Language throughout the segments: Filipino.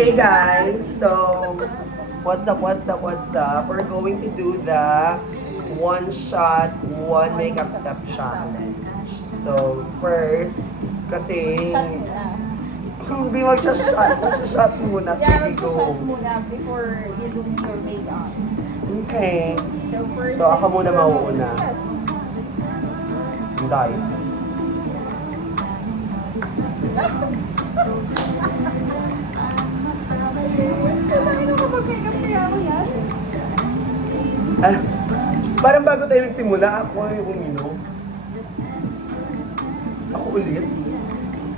Hey guys, so what's up? We're going to do the one shot, one makeup step challenge. So first, kasi hindi magsha-shot muna. Yeah, Sige mag-shot ko. muna before you do your makeup. Okay. So first, So ako muna mauuna. Yes. Dahil. Kailangan mo mag-makeup kaya ako yan? Parang bago tayo nagsimula, ako yung uminom. Ako ulit.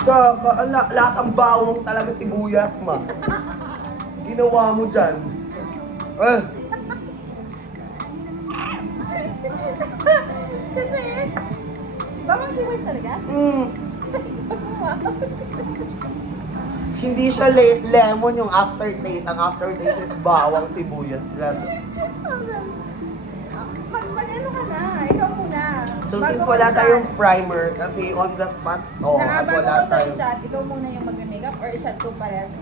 Tsaka, lasang bawang talaga sibuyas, ma. Ginawa mo dyan. Kasi, bawang sibuyas talaga? Hindi siya lemon yung aftertaste. Ang aftertaste is bawang sibuyas. Mag-ano ka na, ikaw muna. So Bago since ko wala shot, tayong primer, kasi on the spot, at bago wala ko tayong, shot, ikaw muna yung mag-makeup or shot ko parehas?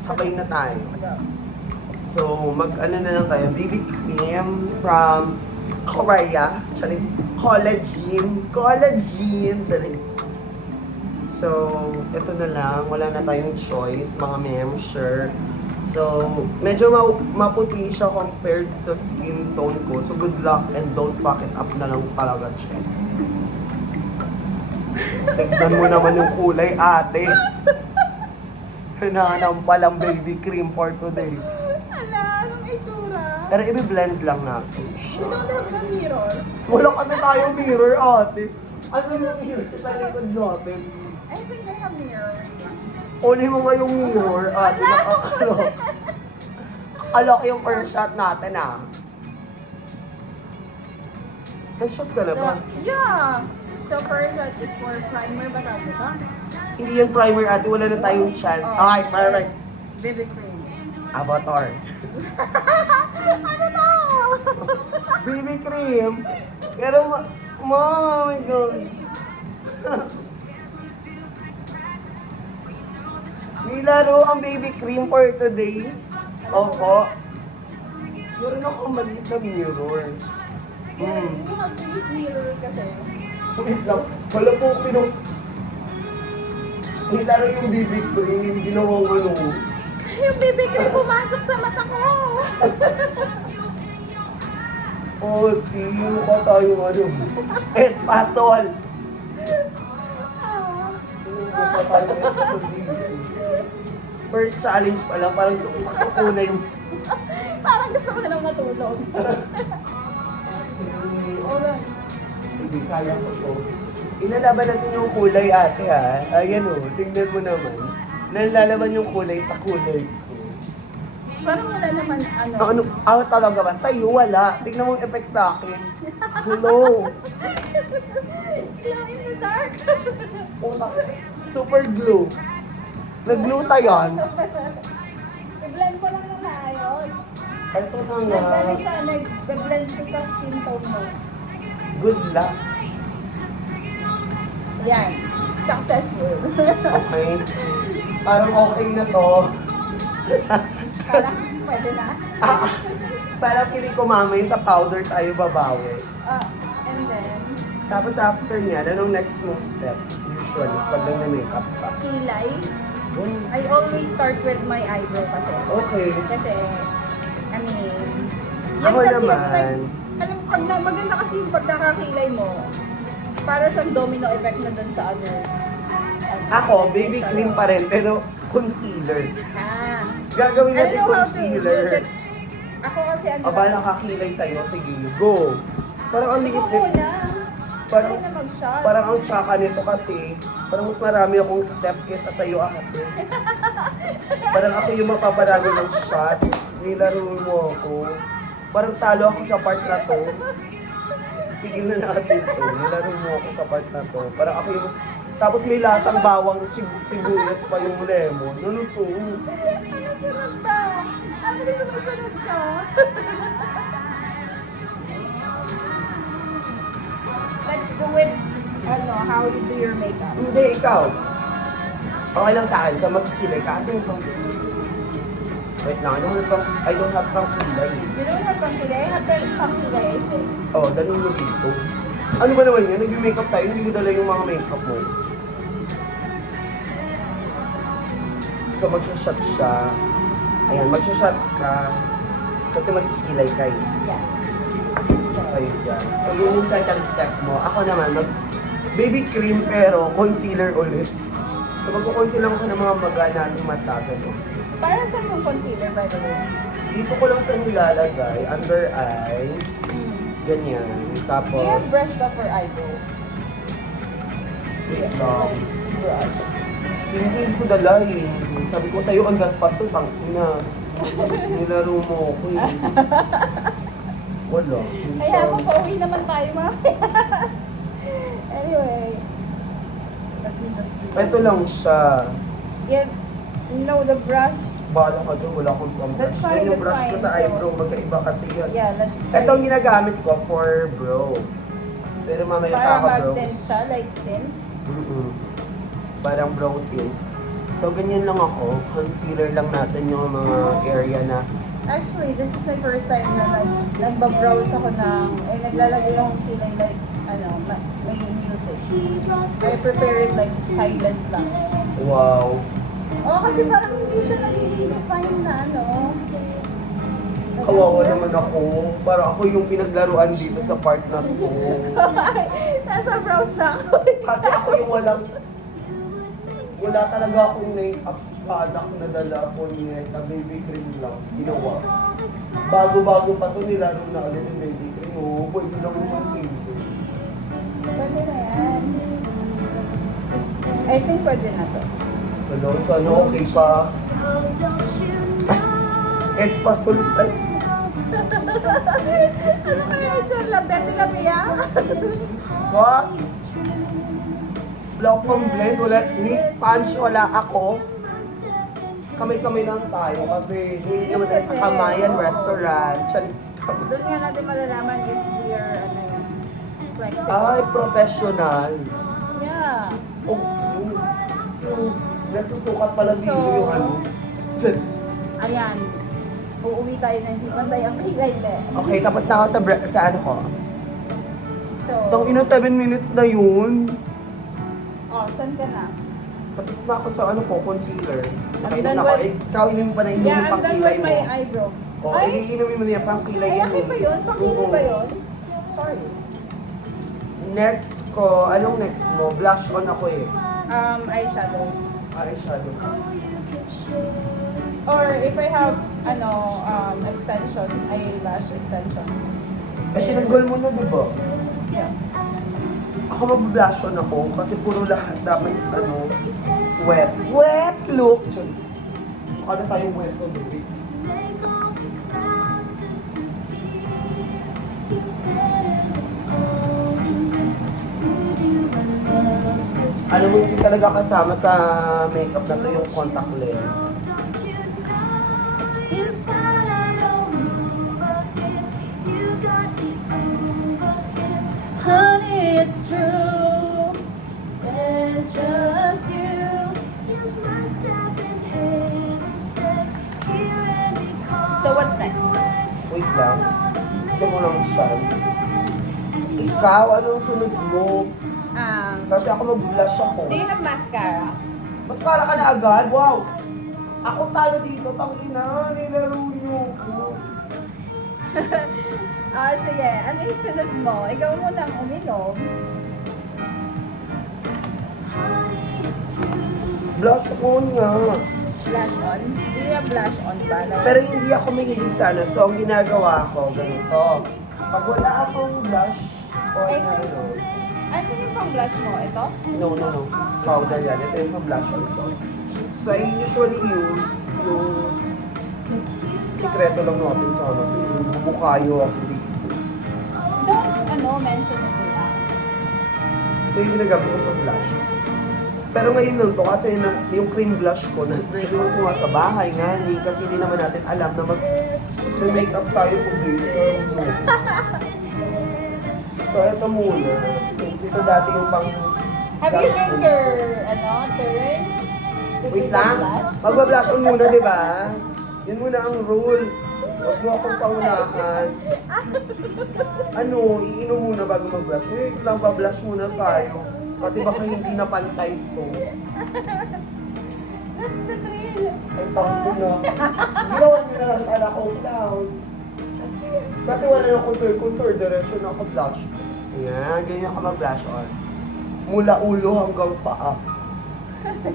sabay na tayo. Go. So mag-ano na lang tayo, BB cream from Korea. Charing, collagen. Charing. So, ito na lang. Wala na tayong choice, mga ma'am, sure. So, medyo maputi siya compared sa skin tone ko. So, good luck and don't fuck it up na lang talaga, check. Tignan mo naman yung kulay, ate. Hinahanap palang baby cream for today. Ala, anong itsura? Pero i-blend lang natin You siya. don't have the mirror. Wala kasi tayong mirror, ate. Ano yung mirror sa likod natin? I think I have mirror. Uli mo nga yung mirror, ate. Nakakalo. Akala ko yung first shot natin, ah. Nag-shot ka na ba? Yeah. So first shot is for primer ba tawag ba? Hindi yung primer, ate. Wala na tayong chance. Oh. Okay, perfect. BB cream. Avatar. Ano to? BB cream. Pero, oh my God. Nilaro ang baby cream for today. Opo. Meron akong maliit na mirror. You have to use mirror kasi. Wait lang. Wala po nilaro yung BB cream. Ginawang ano. Yung BB cream pumasok sa mata ko. Oh, mukha tayong ano. Espasol. Mukha tayong espasol. First challenge pa lang. Parang suko na yung... Parang gusto ko na lang matulog. Alright. Hindi, kaya ko to. Inalaban natin yung kulay, ate, ha? Ayan o, tingnan mo naman. Nalalaman yung kulay sa kulay ko. Parang wala naman ano. Ano, talaga ba? Sa'yo, wala. Tingnan mo yung effect sa akin. Glow. Glow in the dark. Super glow. Nag-gluta yan. I-blend ko lang na maayos. Ito na nga. Nagdali siya, nag-blend ko sa skin tone mo. Good luck. Yan. Successful. Okay. Parang okay na to. Parang pwede na. Parang feeling ko mamay sa powder tayo babawi. And then, Tapos after niya, anong next mong step? Usually, pag nag-makeup ka. kilay. Oh, I always start with my eyebrow kasi. okay. Kasi, I mean, Ako kasi, naman. Alam mo, maganda kasi yung pagkakakilay mo, para siyang domino effect na dun sa other. Ako, baby cream pa rin, pero concealer. Ah. Gagawin I natin don't know how to concealer. use it. Ako kasi ano. Aba, nakakilay sa'yo. Sige, go. Parang ang liit Ikaw nito. muna. Parang, Ikaw na mag-shot. parang ang tsaka nito kasi, parang mas marami akong step kesa sa'yo, ate. Parang ako yung mapaparami ng shot. Nilaro mo ako. Parang talo ako sa part na to. Tigil na natin to. Nilaro mo ako sa part na to. Parang ako yung... Tapos may lasang bawang sibuyas pa yung lemon. Ano to? Ano sunod ba? Ano gusto mo sunod ka? Let's go with, how you do your makeup. Hindi, ikaw. Okay lang sa akin, sa magkikilay ka. Kasi pang... Wait lang, I don't have pang kilay. You don't have pangkilay? I have pangkilay, I think. Oh, dalhin mo dito. Ano ba naman yun? Nag-makeup tayo, hindi mo dala yung mga makeup mo. So, magsha-shot siya. Ayan, magsha-shot ka. Kasi magkikilay ka eh. Yeah. Ayun yan. So, yun yung second step mo. Ako naman, baby cream pero concealer ulit. So, magkukoncealer ko ng mga maga nating mata. Ganun. Para saan yung concealer, by the way? Dito ko lang siya nilalagay. Under eye. Ganyan. Do you Tapos, have brush ka for eyebrow? wait lang. Like, brush. Hindi ko dala eh. Sabi ko sa'yo, ang gaspat to, tangina. Nilaro mo ako eh. Wala. Kaya pauwi naman tayo, mamaya. Anyway. Let me just do Ito lang siya. Yeah, no, the brush. Bahala ka dyan, wala akong pang brush. That's fine, Yan yung that's brush ko fine. sa eyebrow, magkaiba kasi yan. Yeah, let's Ito ang ginagamit ko for brow. Pero mamaya para pa brows. mag-tint siya, like tint. Parang brow tint. So, ganyan lang ako. Concealer lang natin yung mga area na Actually, this is my first time na nagbabrowse ako ng, naglalagay akong kilay like, may music. I prepare it like silent lang. wow. Oh, kasi parang hindi siya nagiging define na Kawawa naman ako. Parang ako yung pinaglaruan dito sa part na to. Nasa browse na ako. Kasi ako yung wala talaga akong makeup product na dala ko niya. Baby cream lang. Ginawa. Bago-bago pa to nilaro na ulit yung baby cream. Oo, pwede lang yung concealer. Pwede na yan. I think pwede na to. Hello, sana okay pa. Espasol. Ano kaya dyan? Labi ya? What? Wala akong blend. Wala. Miss Punch, wala ako. Kamay-kamay lang tayo kasi hindi naman tayo sa Kamayan Restaurant. Chalik kami. Doon nga natin malalaman if we are, flexing. Ay, professional. Yeah. Okay. So, nasusukat pala dito So, yung ano. Ayan. Uuwi tayo na hindi pantay ang kilay na. Okay, tapos na ako sa ano ko. So, Tang ina 7 minutes na yun. saan ka na? Tapos na ako sa ano ko, concealer. I'm Nakainom done na ako. with- Eh, ikaw inumin pa na inumin Yeah, I'm pang done kilay with mo. my eyebrow. O, inumin mo na yan pang kilay Ay, yan akin ba yun? Pangkilay ba yun? Sorry. Next ko, anong next mo? Blush on ako eh. Eyeshadow. Eyeshadow. Or if I have, extension, eyelash extension. Eh, tinanggal mo na, di ba? Yeah. Ako mag-blush on ako kasi puro lahat dapat, wet. Wet look! Mukha na tayong wet on, baby. Alam mo, hindi talaga kasama sa makeup na to yung contact lens. Honey, it's true. It's just you. So what's next? Wait lang. Ito mo lang siya. Ikaw, anong sunod mo? Kasi ako mag-blush ako. Do you have mascara? Mascara ka na agad? Wow! Ako talo dito, tangina, nilaro niyo ko. Sige. Ano yung sunod mo? Ikaw mo nang uminom. Blush on nga. Blush on? Do you have blush on ba? Pero hindi ako mahilig sa ano, so ang ginagawa ko, ganito. Pag wala akong blush, on na ano. Ano yung pang blush mo? Ito? No. Powder yan. Ito yung pang blush on ko. So I usually use yung sikreto lang natin sa ano, yung bubukayo ako dito. Don't, mention it lang. Ito yung ginagamit ko sa blush. Pero ngayon lang to kasi yung cream blush ko, naiiwan ko nga sa bahay nga, kasi hindi naman natin alam na mag-makeup tayo kung dito. So ito muna, since ito dati yung pang Have you blush drink ko. your, turn? Wait lang. Magbablush on muna, di ba? Yun muna ang rule. Huwag mo akong pangunahan. Ano, iinom muna bago mag-blush. Wait lang, bablush muna tayo. Kasi baka hindi na pantay to. That's the thrill. Ay, pangko na. Ginawa niyo na lang sana ko down. Kasi wala yung contour, diretso na ako blush. Ayan, ganyan ka mag-blush on. Mula ulo hanggang paa.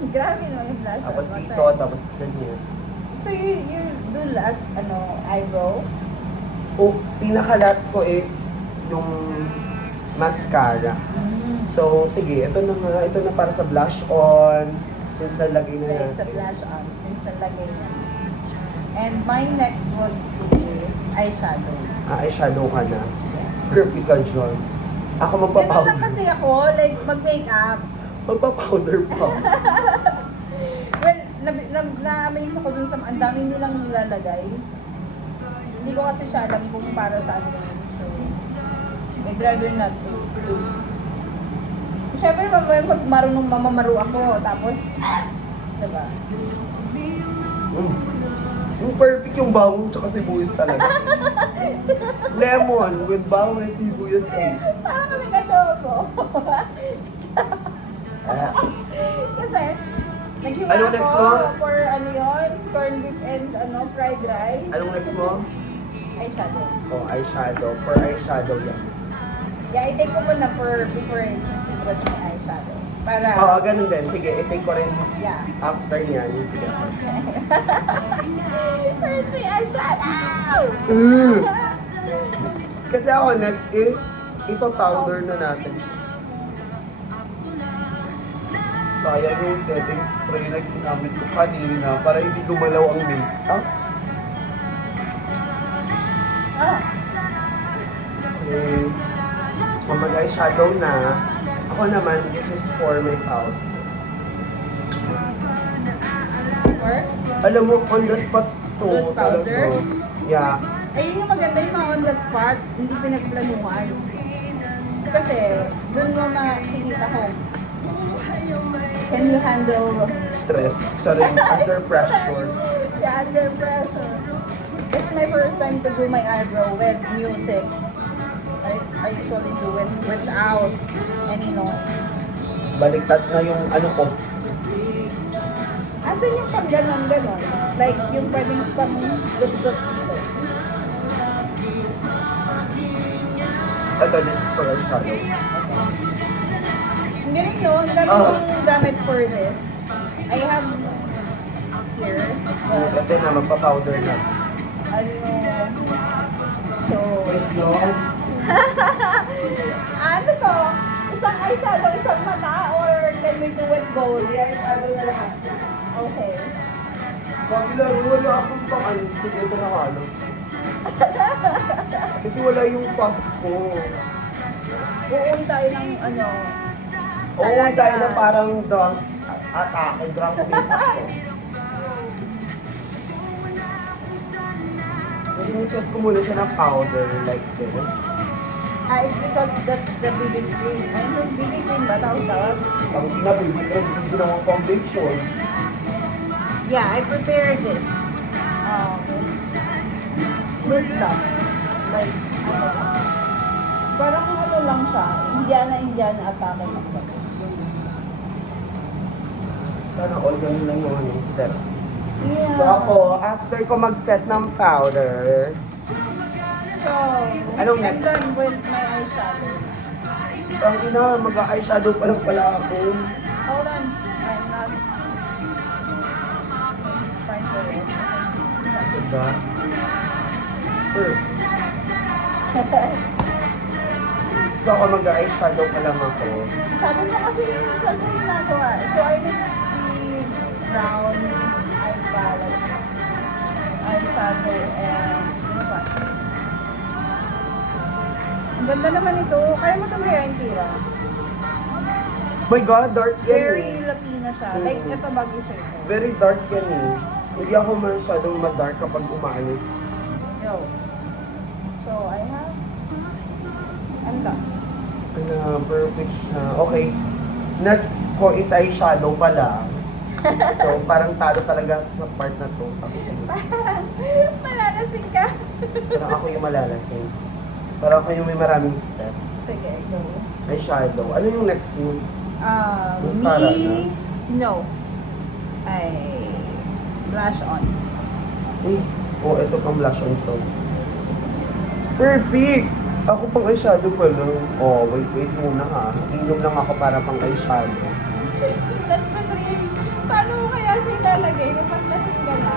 Grabe naman yung blush. Tapos on. dito, tapos ganyan. So you do last, eyebrow? O, pinaka-last ko is yung mascara. So, sige, ito na nga. Ito na para sa blush on. Since nalagay na There is the natin. blush on since nalagay na. And my next would be eyeshadow. Eyeshadow ka na. Yeah. Perfect ka dyan. Ako Ganun lang magpa-powder. kasi ako, like mag-makeup. Magpa-powder pa. Well, na-amaze ako dun sa ang dami nilang nilalagay. Hindi ko kasi siya alam kung para saan yun. So, I'd rather not to do. Siyempre, pag marunong mamamaru ako, tapos, diba? Perfect yung bawang tsaka sibuyas talaga. Lemon with bawang and sibuyas taste. Parang kami adobo. Kasi, naghiwa Anong next ako mo? for yun, corned beef and fried rice. Anong next mo? Eyeshadow. Oh, eyeshadow. For eyeshadow yan. Yeah, i-take ko muna before I proceed with my eyeshadow. Para, Oo, ganun din. Sige, i-take ko rin yeah. after niyan. Sige. First my eyeshadow! Kasi ako next is, ipa-powder na natin siya. Sayang yung setting spray na ginamit ko kanina para hindi gumalaw ang makeup. Ah, Okay. Kung mag-eyeshadow na, ako naman, this is for my pout. or? Alam mo, on the spot to. Loose powder? talaga. Yeah. Ayun yung maganda yung mga on the spot, hindi pinagplanuhan. Kasi, dun mo makikita ko. Can you handle Stress. Sorry, under pressure. yeah, under pressure? It's my first time to do my eyebrow with music. I usually do it without any noise. Baliktad na yung ano ko. Asan yung pag ganon? Like, yung pwedeng pang dot-dot dito. Ito, this is for eyeshadow. Ang galing yun. Ang dami kong gamit for this. I have here. Ito na, magpa-powder na. So, Wait, no? ano to? Isang eyeshadow, isang mata, or can we do it both? Eyeshadow na lahat. Okay. Bakilaro, wala akong pang ano. Sige, ito na ano. Kasi wala yung puff ko. Uun tayo ng Oo, talaga. tayo na parang drunk atake, drunk makeup ko. Kasi niset ko muna siya ng powder like this. It's because that's the BB cream. Ano yung BB cream ba? Tawag? Ang pinabibig ko, hindi naman foundation. Yeah, I prepared this. Lip gloss. Like, parang lang siya. Indiana atake lang ba? Sana all ganun lang yung ano, step. Yeah. So ako, after ko mag-set ng powder, So, Anong I'm next? done with my eyeshadow. ang ina, mag-eyeshadow pa lang pala ako. Hold on. I'm not fine for it. Diba? Sure. So ako mag-eyeshadow pa lang ako. Sabi mo kasi yung ginagawa. So, I mix the brown eyeshadow and ano ba? Ang ganda naman ito. Kaya mo ito gayahin, Kira. My God, dark yan Very eh. Latina siya. Like, ito bagay sa'yo. Very dark yan eh. Hindi ako masyadong madark kapag umaalis. Yo. So, I have... I'm done. Perfect siya. Okay. Next ko is eyeshadow pala. So, parang talo talaga sa part na to. Ako, Parang malalasing ka. parang ako yung malalasing. Parang ako yung may maraming steps. Sige, go. Eyeshadow. Ano yung next mo? Me, Mascara no. Ay, blush on. Eh, oh, ito pang blush on to. Perfect! Ako pang eyeshadow pa lang. Oh, wait muna ha. Inom lang ako para pang eyeshadow. That's the dream. Paano mo kaya siya ilalagay na paglasing ka na?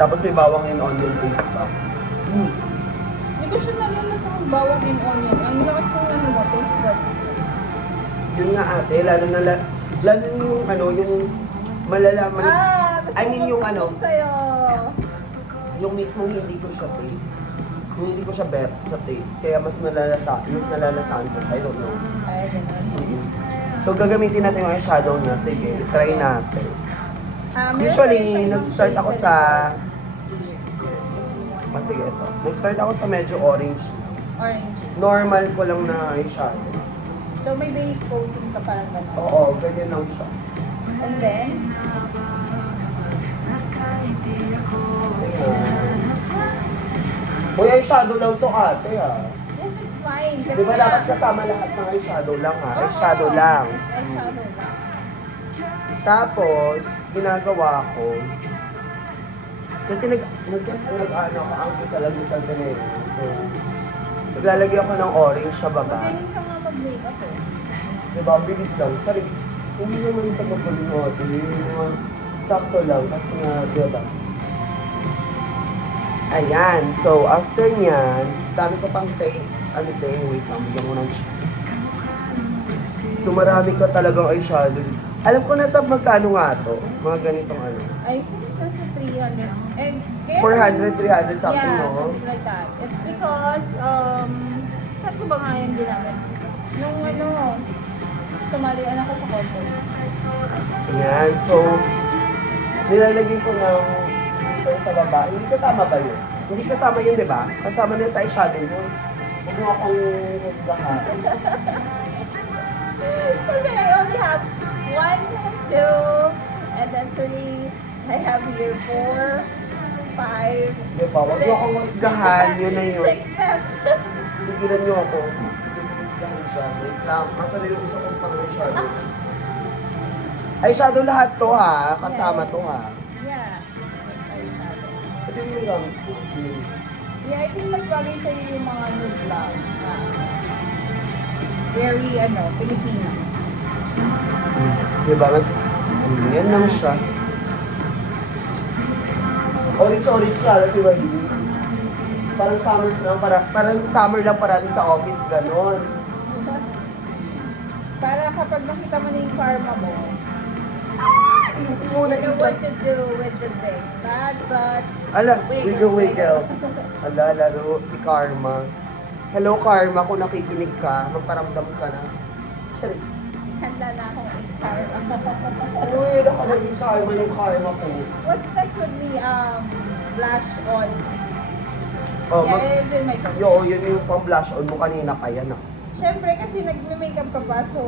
Tapos may bawang and onion paste pa. Hindi ko siya nalalas ang bawang and onion. Ang lakas ng ano mo, taste buds. Yun nga ate, lalo na yung ano, yung malalaman. Gusto I mean ko yung sumbong ano, sa'yo. yung mismong hindi ko siya taste. Yung hindi ko siya bet sa taste. Kaya mas nalalasahan ko siya. I don't know. Ay, ganun. So gagamitin natin yung eyeshadow niya. Sige, try natin. Meron Usually, pa rin nag-start shade ako sa... sige, ito. Nag-start ako sa medyo orange. orange. Normal ko lang na eyeshadow. So, may base coating ka parang gano'n. Oo, ganyan lang siya. And then, Ayan. Uy, eyeshadow lang to ate ah. yes, it's fine. Kasi Di ba nga- dapat kasama lahat ng eyeshadow lang ha? Oo, Eyeshadow lang. it's eyeshadow lang. Tapos, ginagawa ko, kasi nag-ano ako, ang sa lagusal pinero. So, naglalagay ako ng orange sa baba. Magaling ka nga mag-makeup eh. Diba, ang bilis lang. Sorry, hindi naman sa kapalinote. Hindi naman sakto lang. Kasi nga, diba? Ayan. So, after nyan, dami ko pang wait lang, bigyan ko ng cheese. So, marami ka talagang eyeshadow. Alam ko na sa magkano nga to. Mga ganitong ano. I think nasa 300. And, kaya, 400, 300 something, yeah, no? something like that. It's because, saan ko ba nga yung ginamit? Nung ano, sumalian ako sa contest. Ayan. So, nilalagay ko ng dito sa baba. Hindi kasama ba yun? Hindi kasama yun, di ba? Kasama na sa eyeshadow yun. Huwag mo akong husgahan. Kasi I only have 1, 2, and then 3. I have here 4, 5, Di ba? Huwag mo akong husgahan. Yun na yun. 6 steps. Tigilan niyo ako. Husgahan siya. Wait lang. Masala yung isa kong pang eyeshadow. Eyeshadow lahat to ha. Kasama to ha. Yeah. It's eyeshadow. Ito yung ginagamit ko. Yeah, I think mas bagay sa'yo yung mga nude lang. Very, Filipino. Di ba? Mas, yan lang siya. Orange ka, di ba? Parang summer lang parati sa office, ganon. Para kapag nakita mo na yung karma mo, Hindi mo na you know what to do with the big bad but Ala, Wiggle, wiggle. Ala, laro, si Karma. Hello, Karma, kung nakikinig ka, magparamdam ka na. Sorry. handa na akong i-karma. Uy, ako naging Karma yung Karma ko. What's next would be blush on. Oh, Yeah, it's in my cup. yun yung pang blush on mo kanina pa yan ah. Siyempre kasi nagme-makeup ka pa, so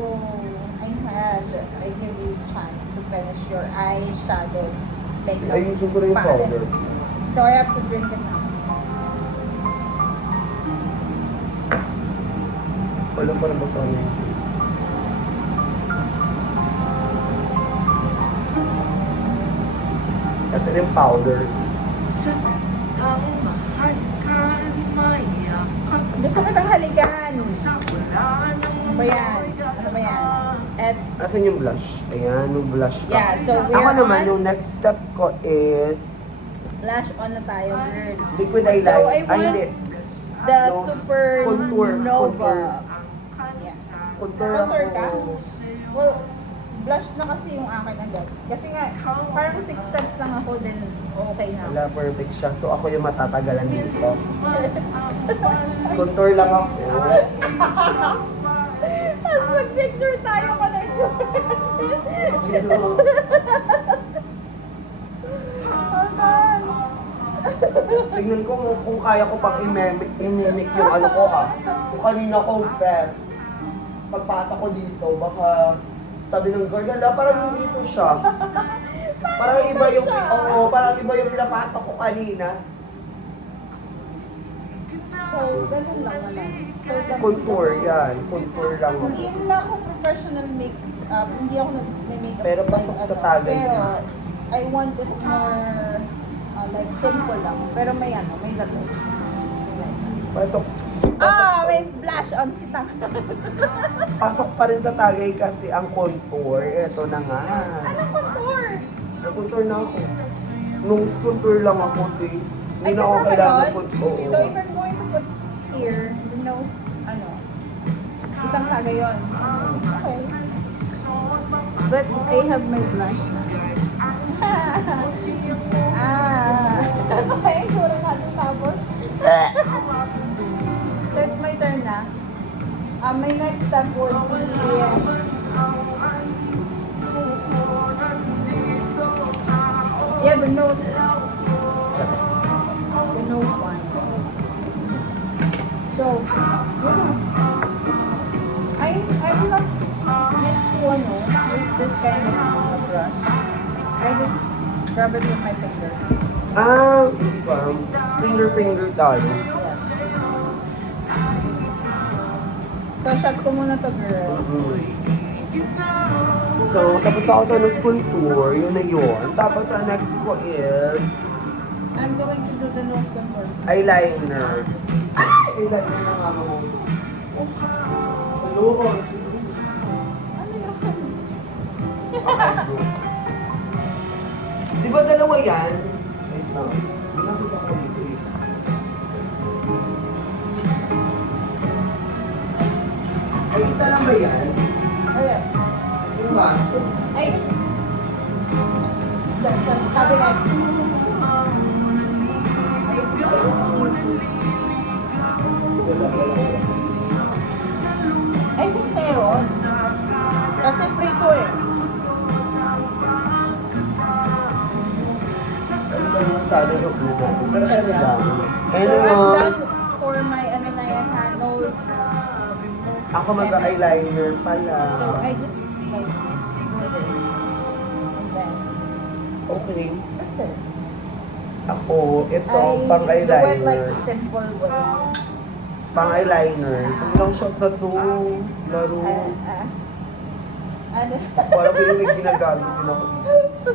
I give you chance to finish your eyeshadow makeup. Ayusin ko na yung palette. powder. So I have to drink it now. Wala pa rin ba sa ano? Ito na yung powder. Gusto ko nang halikan. Ano ba yan? Ano ba yan? It's, Asan yung blush? Ayan, yung blush ka. yeah, so we Ako are naman, on yung next step ko is blush on na tayo, girl. liquid So, I eyeliner. Ay, want hindi. the Yung Super contour. Nova. Yeah. Contour Contour ka? ako. Well, blush na kasi yung akin agad. Kasi nga, parang 6 steps lang ako, then okay na. Wala, perfect siya. So, ako yung matatagalan dito. Contour lang ako. Tapos mag-picture tayo ka na Tingnan ko kung kaya ko pang i-mimic yung ano ko ha. Kung kanina ko best. pagpasok ko dito, baka sabi ng girl, hala, parang hindi ito siya. Parang iba yung, oo, parang iba yung pinapasok ko kanina. So, ganun lang naman. So, Contour, yan. Contour lang ako. Hindi na ako professional makeup. Hindi ako nag-makeup. Pero pasok sa tagay Pero, niya. I want it more, like, simple lang. Pero may may lagay. Pasok. May blush on si Tang. Pasok pa rin sa tagay kasi ang contour. Eto na nga. Anong contour? Nag-contour na ako. Nung contour lang ako, te. Hindi Ay, na ako kasama kailangan yun? mag-contour. So, if I'm going to put here, you know, isang tagay yun. Okay. But I have my blush. Okay, kurang natin tapos. So, it's my turn na. My next step would be the nose. The nose one. So, I will not use use this kind of brush. I just rub it with my finger. Finger tayo. So, shot ko muna to, girl. So, tapos ako sa nose contour, yun na yun. Tapos ang next ko is I'm going to do the nose contour. eyeliner. Eyeliner na nga mo. Hello, Ano yun? Di ba dalawa yan? Wait lang. Nakita ko dito eh. Ay, isa lang ba yan? Okay. Yung baso? Ay! Cabinet. I think meron. Kasi prito eh. Ay, ito yung masada yung ulo natin. Pero kaya lang. Kaya So, I'm lang. done for my na yan, nose. Ako mag-eyeliner pala. So, I just like do this. And then, Okay. that's it. Ako, ito, I do it like pang-eyeliner. simple way. Pang-eyeliner. Kung ilang shot na to, laro. Ano? Parang pininig ginagamit din ako dito. So,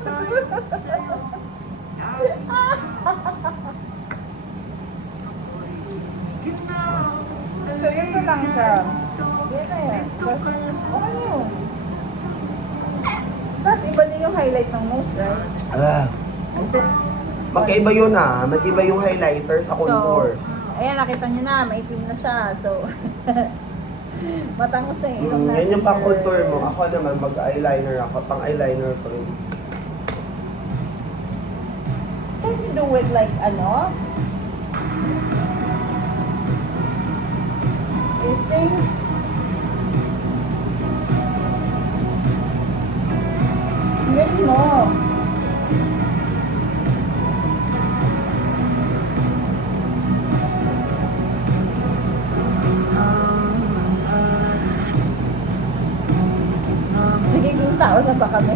yun lang siya. Yan na yan. Tapos, okay yun. Tapos, iba din yung highlight ng nose, right? Kasi, Magkaiba yun ah. Mag-iba yung highlighter sa contour. ayan, nakita nyo na, maitim na siya. So, matangos na yung ilong natin. Yan yung pang-contour mo. Ako naman, mag-eyeliner ako. Pang-eyeliner ko rin. Can you do it like, ano? This thing? Ganun mo. Nagiging tao na ba kami?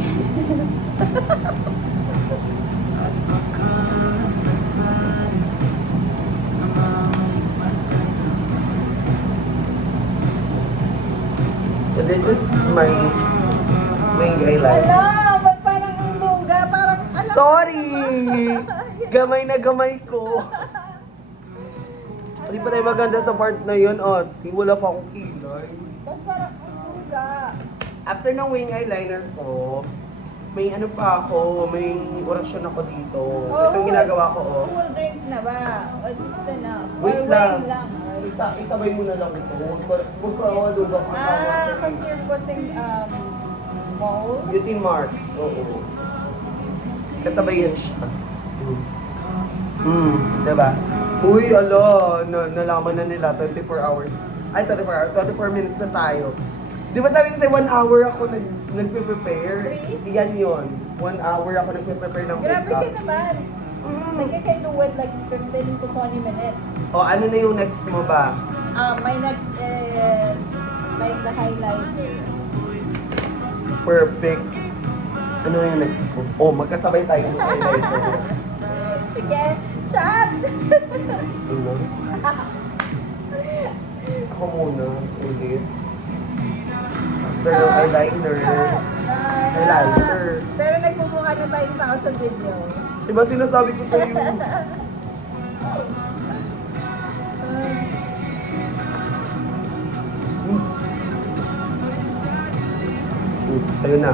So this is my wing eyeliner. Ala, ba't parang ang luga? Parang, alam Sorry! Gamay na gamay ko. Hindi pa tayo maganda sa part na yun. Oh, wala pa akong kilay. ba't parang ang luga? After ng wing eyeliner ko, may ano pa ako, may orasyon ako dito. Ito yung ginagawa ko, oh. Full drink na ba? O dito na? Wait Or lang. wine lang? Isabay mo na lang ito. Huwag ka lugaw kasama. Kasi you're putting, mold? Beauty marks, oo. Kasabay yan siya. Diba? Uy, nalaman na nila, 24 hours. Ay, 24 hours, 24 minutes na tayo. Di ba sabi kasi 1 hour ako nagpe-prepare? Yan yun. 1 hour ako nagpe-prepare ng Grabe makeup. ka naman. Like, you can do it like 15 to 20 minutes. O, ano na yung next mo ba? My next is like the highlighter. Perfect. Ano yung next ko? Oh, magkasabay tayo ng highlighter. Sige, shot! Ano? Ako muna, ulit. After ng eyeliner. Highlighter. Pero nagmumukha na tayong tao sa video. Diba sinasabi ko sa'yo? Sa'yo na.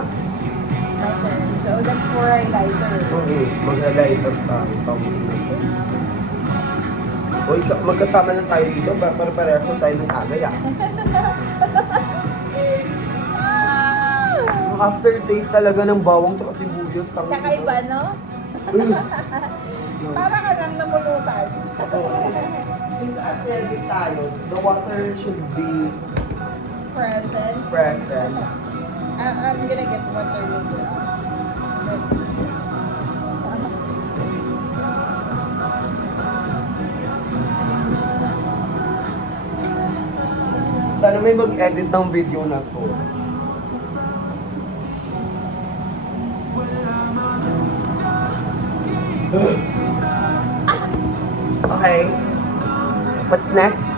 Highlighter. So that's for highlighter. Okay, mag-highlighter tayo. Uy, magkasama na tayo dito. Para parehas na tayo ng agay ah. Ang aftertaste talaga ng bawang tsaka sibuyas. Kakaiba, no? Para ka lang namulutan. Since acidic tayo, the water should be Present. present. I'm gonna get water later. Sana may mag-edit ng video na to. Okay. What's next?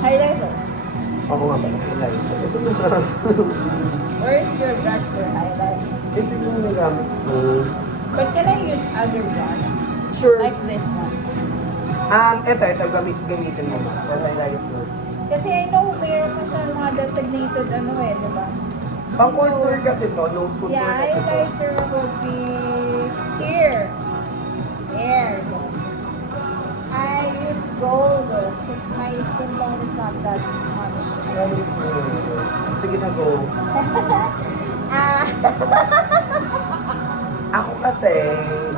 Highlighter. Oo nga pala, highlighter. Ito na. Where is your brush for highlight? Ito yung nagamit ko. But can I use other brush? Sure. Like this one? Ito, gamitin mo na for highlighter. Kasi I know meron pa siya mga designated ano eh, di ba? Pang contour kasi to, nose contour Yeah, kasi to. highlighter will be here. There. I use gold because my skin tone is not that much. Sige na, go. Ah, Ako kasi,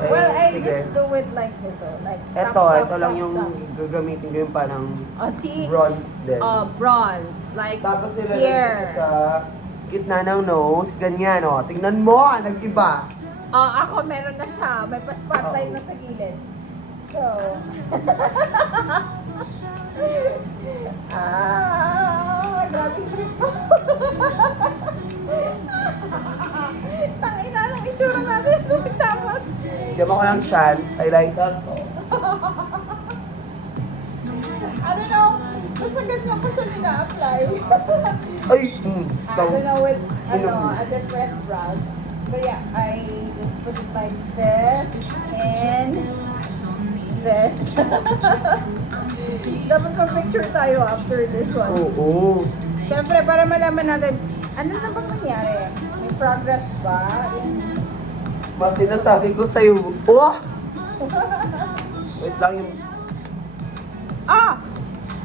well, I sige. just do it like this. Oh, like Ito lang yung gagamitin ko yung parang Oh, see? bronze din. Bronze. Like Tapos nilalagay ko here. siya sa gitna ng nose, ganyan o. Tingnan mo, nag-iba. Oh, ako meron na siya. May pa-spotlight Oo. na sa gilid. So, grabe trip ko. Tangina ng itsura natin. Tapos, Diyan ako ng chance, highlighter ko. I don't know. Basta ganyan ko siya nina-apply. Ay, I don't know with, a different brush. But yeah, I just put it like this and this. Dapat pa-picture tayo after this one. Oo. Siyempre, para malaman natin, ano na bang nangyari? May progress ba? Mas sinasabi ko sa'yo, oh! Wait lang yung, Ah!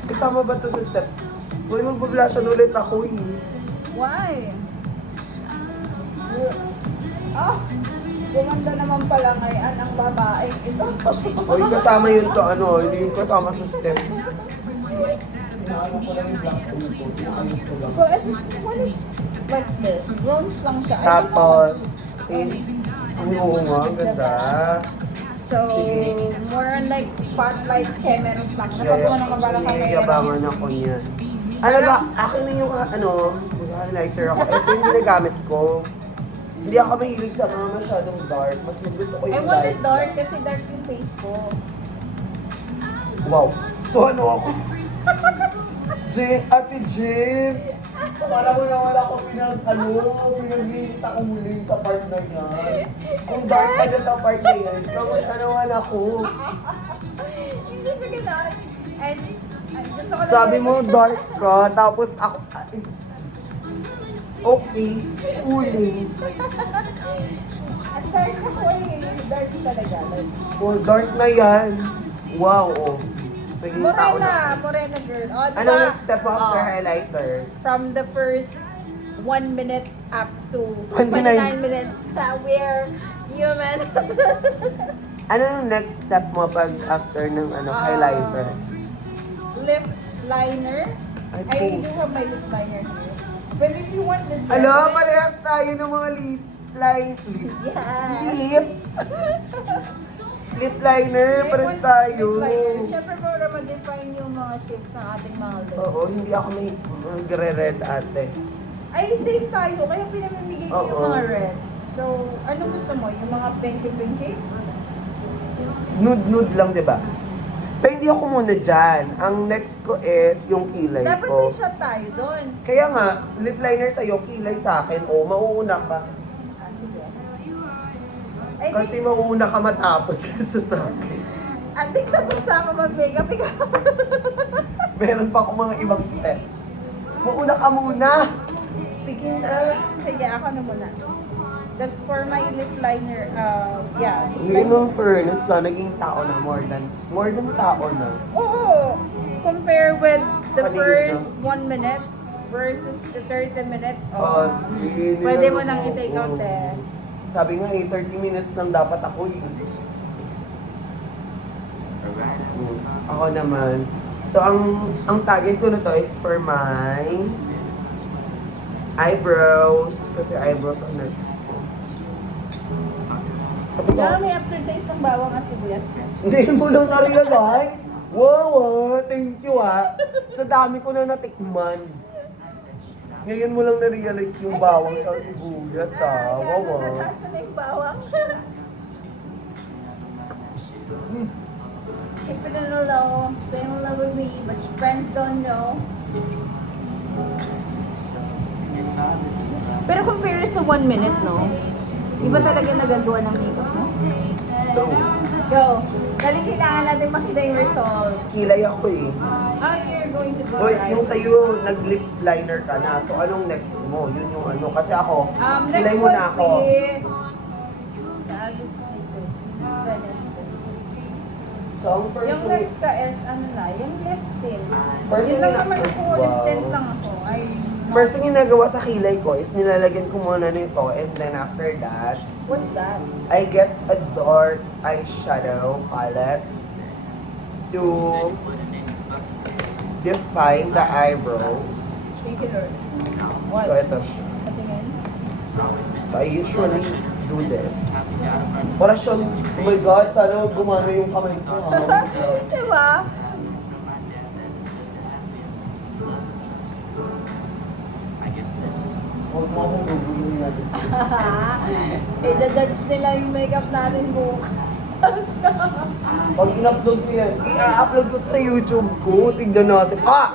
kasama ba to sa steps? Uy, mag-blushan ulit ako eh. Why? Ah! Gumanda naman pala ngayon ang babae. Ito. Uy, kasama yun sa ano, hindi yun kasama sa steps. Inaano ko lang yung black hole ko, inaayos ko lang. Well, I just want it like this. Bronze lang siya. I don't know. Tapos, ay, oo nga, ang ganda. So, more on like spotlight cameras lang. Yaya, Nakakuha naman para kami. yayabangan ako niyan. Ano ba, akin na yung highlighter ako. Ito yung ginagamit ko. Hindi ako mahilig sa mga masyadong dark. Mas gusto ko I yung want light. it dark kasi dark yung face ko. Wow. So ano ako? Ate Jen! Para mo naman ako pinag-release ako muli sa part na yan. Kung dark ka na sa part na yan, kamusta naman ako? Hindi sa ganun. And gusto ko Sabi mo dark ka, tapos ako, okay, cooling. At dark ako eh. Dark talaga. Like, Oh, dark na yan. Wow, oh. Naging tao na. Morena girl. Oh, diba? Ano next step after Oh. highlighter? From the first 1 minute up to 29 29 minutes. We're human. Ano yung next step mo pag after ng highlighter? Lip liner. Ay, I po. do have my lip liner here. But if you want this Alam, one, parehas tayo ng mga lip. yeah. Lip. Lip liner, pares tayo. Siyempre para ma-define yung mga shapes ng ating mga lips. Oo, hindi ako may nagre-red ate. Ay, same tayo. Kaya pinamimigay ko yung Oo. mga red. So, ano gusto mo? Yung mga pinky-pinky? Nude lang, di ba? Pero hindi ako muna dyan. Ang next ko is yung kilay Dapat ko. may shot tayo doon. Kaya nga, lip liner sa'yo, kilay sa akin. O, mauuna ka. Ay, Kasi mauuna ka matapos kasi sa akin. ating tapos na ako mag-makeup. Ikaw. Meron pa akong mga ibang steps. Mauna ka muna. Sige na. Sige, ako na muna. That's for my lip liner. Yeah. Yun ang fairness na naging tao na more than tao na. Oo. Compare with the Kanina. first 1 minute versus the 30 minutes. Oh, yun Pwede ang- mo nang i-take out oo. eh. Sabi nga 30 minutes lang dapat ako eh. Ako naman. So ang target ko na to is for my eyebrows. Kasi eyebrows ang next ko. Tapos Kaya ako, may aftertaste ng bawang at sibuyas. hindi mo lang na-realize. Wow, thank you Sa dami ko na natikman. Ngayon mo lang na-realize yung bawang sa sibuyas Wow. Nasaan ko na yung bawang? Keep it on the low. Stay in love with me, but your friends don't know. Pero compare sa 1 minute, no? Iba talaga nagagawa ng makeup mo? True. Go. Dali kailangan natin makita yung result. Kilay ako eh. How you're going to do Hoy, right? yung sa'yo, nag-lip liner ka na. So, anong next mo? Yun yung ano. Kasi ako, Next kilay mo na ako. would be... I'll just need to finish this. So, ang first Yung next ka is, ano na, yung lip tint. First Yun yung lang ina- naman ako, Wow. lip tint lang ako. Ay, First thing yung nagawa sa kilay ko is nilalagyan ko muna nito and then after that, what's that? I get a dark eyeshadow palette to define the eyebrows. Thank you, Lord. What? So, ito siya. Patingin? So, I usually do this. Orasyon, oh my God, sana gumana yung kamay ko. Diba? Huwag mo akong gugulong natin. I-judge nila yung makeup natin bukas. Pag in-upload ko yan, i-upload ko sa YouTube ko. Tignan natin. Ah!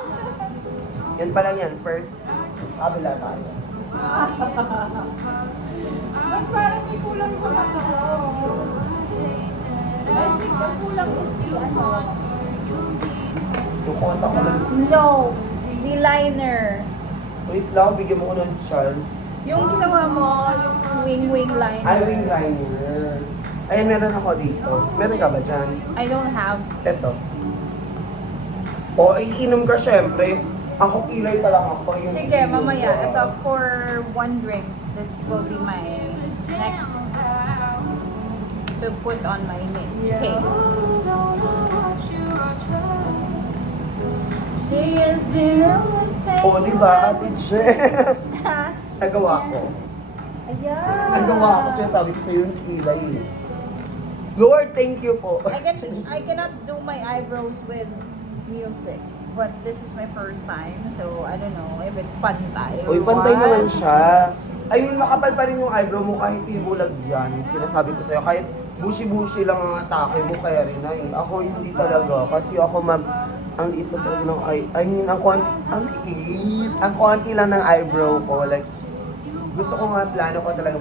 Yan pa lang yan. First, kabila tayo. Ba't parang may kulang sa mata ko? I think ang kulang is the ano. Yung konta ko lang. No, the liner. Wait lang, bigyan mo ko ng chance. Yung ginawa mo, yung wing liner. Ay, wing liner. Ay, meron ako dito. Meron ka ba dyan? I don't have. Eto. O, iinom ka syempre. Ako kilay pa lang ako. Yung Sige, mamaya. Ito for 1 drink. This will be my next to put on my face. She is the only thing. O, di ba, Ate Jen? Nagawa ko. Ayan. Nagawa ko siya, sabi ko sa'yo yung kilay. Lord, thank you po. I cannot do my eyebrows with music. But this is my first time, so I don't know if it's pantay or Uy, pantay what. naman siya. I mean, makapal pa rin yung eyebrow mo kahit bulag yan. Sinasabi ko sa'yo, kahit bushi-bushi lang ang atake mo, kaya rin ay. Ako hindi talaga. Kasi ako, ma'am, ang liit lang talaga ng I mean, ang konti lang ng eyebrow ko. Like, gusto ko nga, plano ko talaga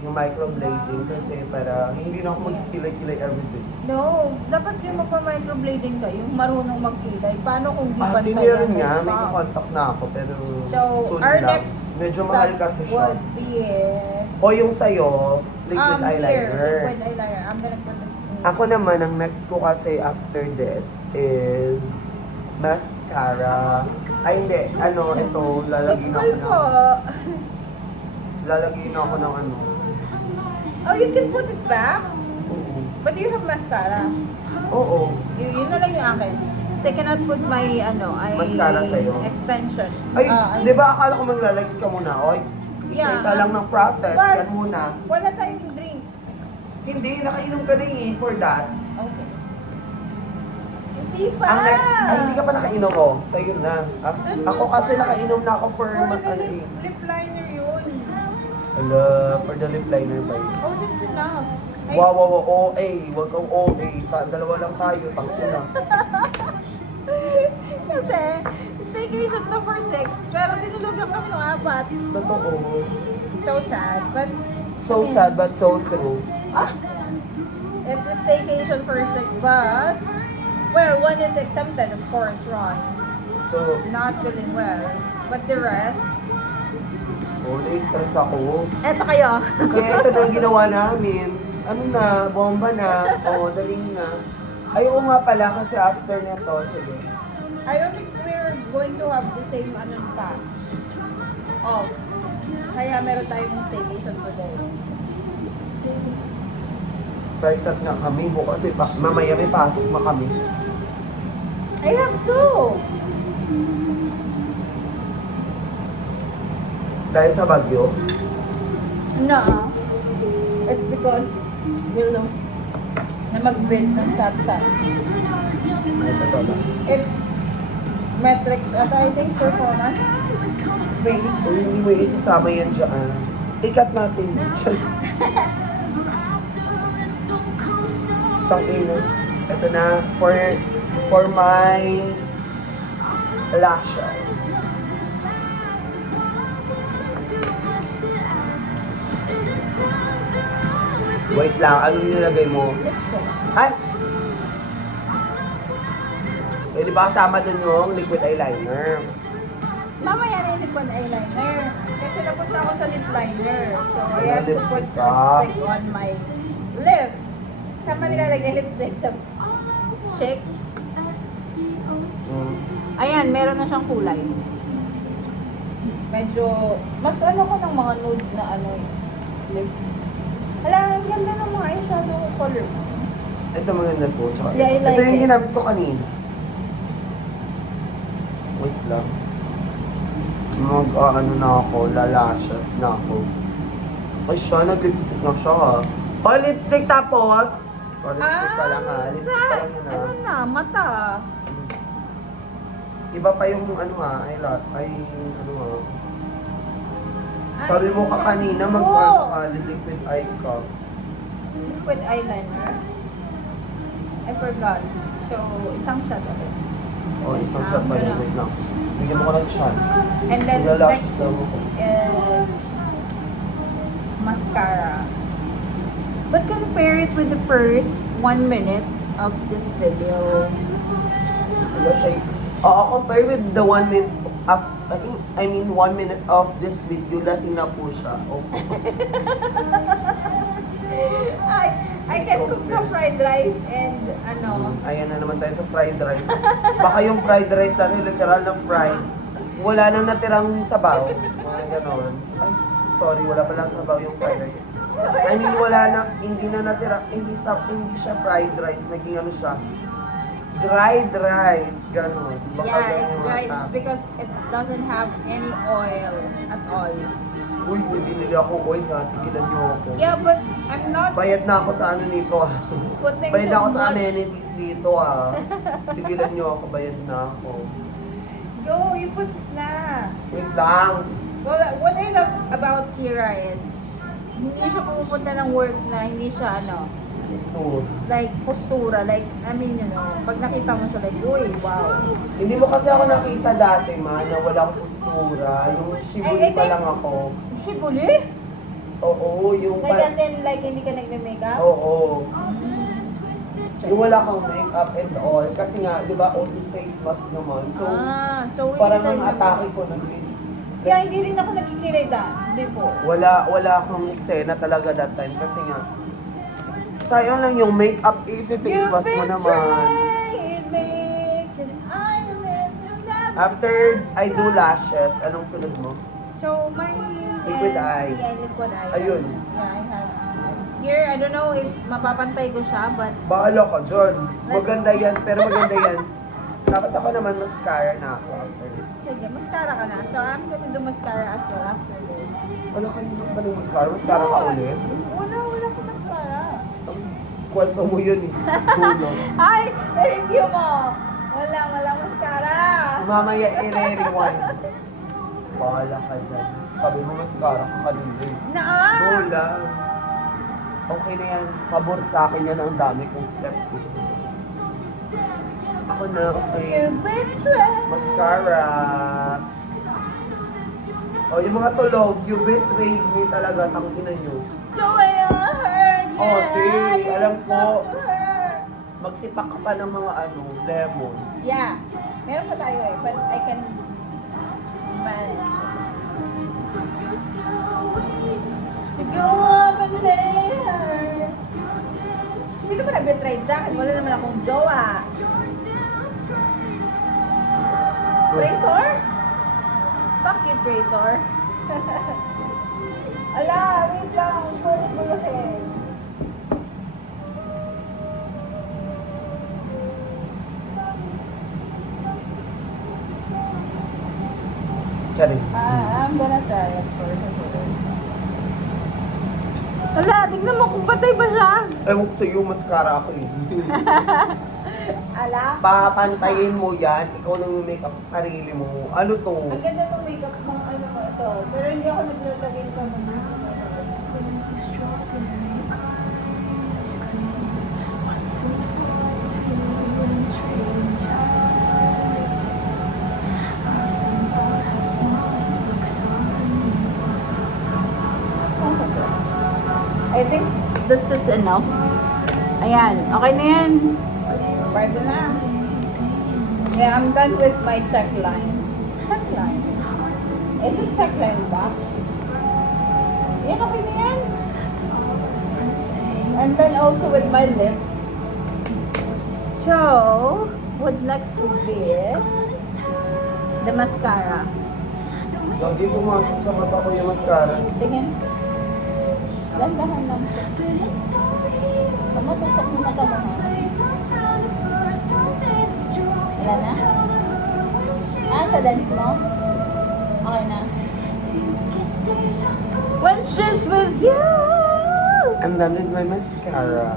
yung microblading kasi para hindi na ako magkilay-kilay everyday. No, dapat yung magpa-microblading ka, yung marunong magkilay. Paano kung di Ah, pantay? meron ang nga, may makeup? contact na ako, pero So, soon our lang. next Medyo mahal kasi siya. would be O yung sa'yo, liquid here, eyeliner. liquid eyeliner. I'm gonna put it in. Ako naman, ang next ko kasi after this is mascara. Ay hindi, ito, lalagyan Typical ako po. ng, lalagyan ako ng ano. Oh, you can put it back? Oo. But you have mascara. Oo. Yun na lang yung akin. So, I cannot put my, Mascara sa'yo? extension. Ay, Ah, di ba akala ko maglalagay ka muna? Oy, Yeah. isa lang ng process, Plus, yan muna. Wala tayong drink. Hindi, nakainom ka na eh, for that. Okay. Hindi pa! Ang hindi ka pa nakainom ko. Sa'yo na. Ako kasi nakainom na ako for For the ano eh. lip liner yun. Ala, for the lip liner ba yun? Oh, that's enough. Ay, Wow, wow, wow, OA. Huwag kang OA. Dalawa lang tayo, tangko na. Kasi, staycation to for 6, pero tinulugan kami ng 4. Totoo. So sad, but So sad but so true. it's a staycation for 6, but, well, one is exempted, of course, Ron. So, Not feeling well. But the rest, na-stress ako. eto kayo. Kaya ito na ang ginawa namin. Ano na, bomba na. Oo, daling na. Ay, oo nga pala kasi after nito, sige. I don't think we're going to have the same ano pa. Oh. Kaya meron tayong staycation today. Friends at nga kami, bukas eh, mamaya may pasok na kami. I have to! Dahil sa Bagyo, No. It's because we lost na mag-bid ng SATSAT. ito ba? It's metrics at I think performance based. Kung hindi mo isasama yan dyan, ikat natin. Tangina. Ito na, for my lashes. Wait lang, ano nilagay mo? Lipstick. Ay! Eh, di ba kasama dun yung liquid eyeliner? Mamaya na yung liquid eyeliner. Kasi tapos na ako sa lip liner. So I Wala have to put lipstick ka. lipstick on my lip. Sama nilalagay lipstick sa cheek. Mm. Ayan, meron na siyang kulay. Medyo, mas ano ko ng mga nude na ano lip. Hala, ang ganda ng mga eyeshadow color mo. Ito maganda po. Tsaka, Yeah, I like ito yung it. ginamit ko kanina. Wait lang. Ano na ako, lalashes na ako. Ay siya, nag-lipstick na siya ha. Oh, lipstick tapos? Oh, lipstick pa lang ha. Lipstick pa lang yun ha. ano na, mata. Iba pa yung ano ha, ay ano ha. Sabi mo ka kanina, liquid eye ka. Liquid eyeliner. I forgot. So, isang shot ulit. Oh, isang shot pa yun. Wait lang. Bigyan mo ko ng chance. And then Lalashes next daw ako. is mascara. But compare it with the first 1 minute of this video. Ano siya? Oo, compare with the 1 minute of, 1 minute of this video, lasing na po siya. Okay. I can cook the fried rice and ano. Ayan na naman tayo sa fried rice. Baka yung fried rice natin, literal na fried. Wala nang natirang sabaw. Mga ganon. Ay, sorry, wala palang sabaw yung fried rice. I mean, wala na, hindi na natira, hindi siya fried rice, naging ano siya, dried rice, ganon. Baka Yeah, ganon it's yung mga rice tao. because it doesn't have any oil at all. Uy, may binili ako, oy, tigilan niyo ako. Yeah, but I'm not Bayad na ako sa ano nito ah. putting Bayad na ako so sa much. amenities dito ah. Tigilan niyo ako, bayad na ako. Go, you put it na. Wait lang. Well, what I love about Kira is, hindi siya pumupunta ng work na hindi siya ano, Gusto. like postura, like, I mean, you know, pag nakita mo siya, like, uy, wow. Hindi mo kasi ako nakita dati ma, na walang postura. Yung shibuli Ay, pa lang ako. Shibuli? Oo, yung Like, as in, like, hindi ka nagme-makeup? Oo. Yung wala kang makeup and all. Kasi nga, di ba, also face mask naman. So, So, parang hindi ang tayo- atake ko nun is, Kaya hindi rin ako nagkikirita before. wala akong eksena talaga that time. Kasi nga, sayang lang yung makeup, i-face mask mo naman. After I do lashes, anong sunod mo? So, my Liquid eye. Yeah, liquid eye. Ayun. Yeah, I have. Here, I don't know if mapapantay ko siya, but Bahala ka dyan. Maganda yan, pero maganda yan. Tapos ako naman, mascara na ako after this. sige, mascara ka na. So, I'm gonna do mascara as well after this. Ano kanina ba ng mascara? Mascara ka ulit? Wala ko mascara. kwento mo yun eh. Tulog. Ay, review mo. Wala mascara. Mamaya i-rewind. Bahala ka dyan. Sabi mo mascara ka kanina eh. Naa! Wala. Okay na yan. Pabor sa akin yan ang dami kong step. Ako na, okay. You betray. Mascara. O, yung mga tulog, you betrayed me talaga, tangina nyo. So I heard you. Okay, alam ko. Her. Magsipak ka pa ng mga lemon. Yeah. Meron pa tayo eh. But I can manage. To go up and there. Sino ba nag-betrayed sa akin? Wala naman akong jowa. Traitor? Fuck you, traitor. Ala, wait lang. Buluhin. Charing. I'm gonna try it first. Ala, tignan mo kung patay ba siya. Ewan ko sa'yo, mascara ako eh. Ala? Papantayin mo yan, ikaw nang make-up sa sarili mo. Ano to? Ang ganda ng makeup ng ano ko ito. Pero hindi ako naglalagay sa mga I think this is enough. Ayan, okay na yan. Pwede na. Yeah, I'm done with my check line. Check line? Is it check line ba? Yan, okay na yan. And then also with my lips. So, what next would be the mascara. Lagi pumasok sa mata ko yung mascara. Tingin. Gandahan lang. Pamatusok mo na mo. Wala na? Sa lens mo? Okay na. When she's with you! I'm done with my mascara.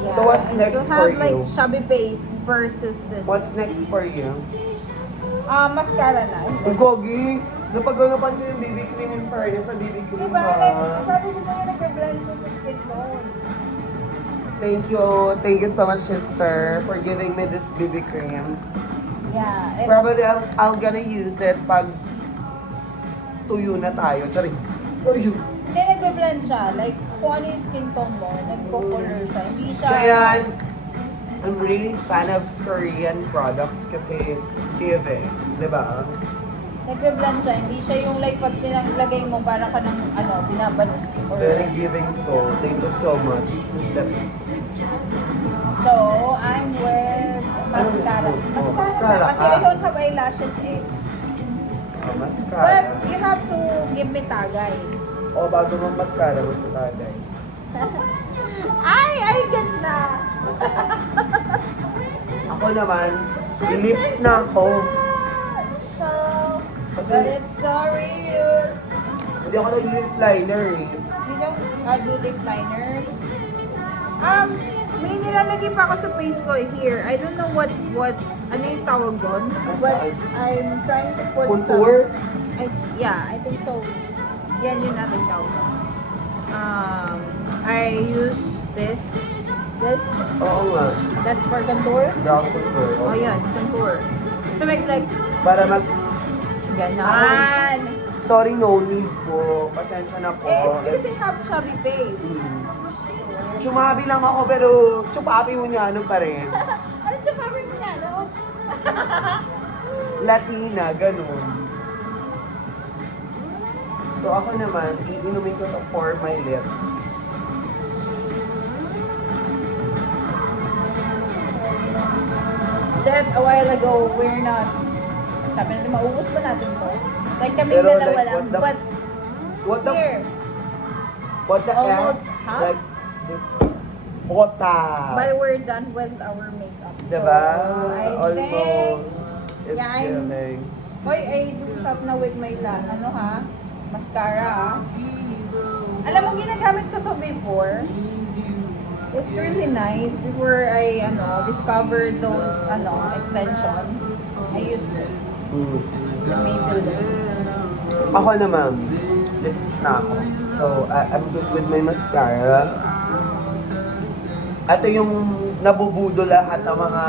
Yeah, So what's and next to for have like you? chubby face versus this. What's next for you? Mascara na. Ang gogi! Napaganapan ko yung BB cream in fairness sa BB cream Diba? ha. Sabi ko sa'yo, nagbe-blend siya sa skin tone. Thank you. Thank you so much, sister, for giving me this BB cream. Yeah. It's, Probably I'll gonna use it pag tuyo na tayo. Charing. Tuyo. Hindi, nagbe-blend siya. Like, kung ano yung skin tone mo, nagko-color siya. Hindi siya... Kaya, I'm really fan of Korean products kasi it's giving. Diba? Nagbe-blend siya. Hindi siya yung like, pag tinalagay mo, para ka ng, binabanos. Or, Very giving to. Thank you so much. Sister. so, I'm with mascara. Oh, Mascara mascara na. Kasi ka. I don't have eyelashes eh. Oh, But mascara. you have to give me tagay. O, bago mong mascara, magtatagay. Ay, ganda! Ako naman, lips na ako. So, but it's so real. Hindi ako nag-lip liner eh. You don't do lip liner? May nilalagay pa ako sa face ko here. I don't know what, ano yung tawag doon? But I'm trying to put Contour? I think so. Yan yung natin tawag. I use this. Oo nga. That's for contour. Brown contour. Oh, yan, contour. To make like, Para mag... ganon. Sorry, no need po. Pasensya na po. It's because I have chubby face. Chumabi lang ako pero chupapi mo niya ano pa rin. Ano chubby mo niya, no? Latina, ganun. So ako naman, iinumin ko to for my lips. That a while ago, we're not. Sabi natin, maubos pa natin to. Like kami Pero dalawa like, lang. what the- But What the... here, What the Almost, F? huh? Like... Ota! but we're done with our makeup. Diba? So, I think... Almost. It's Yeah, I'm- giving. Hoy, I do shop na with my ano ha? Mascara ha? Alam mo, ginagamit ko to before. It's really nice. Before I discovered those extension, I used this. The Maybelline. Ako naman, lipstick na ako. So, I'm good with my mascara. Ito yung nabubudo lahat ng mga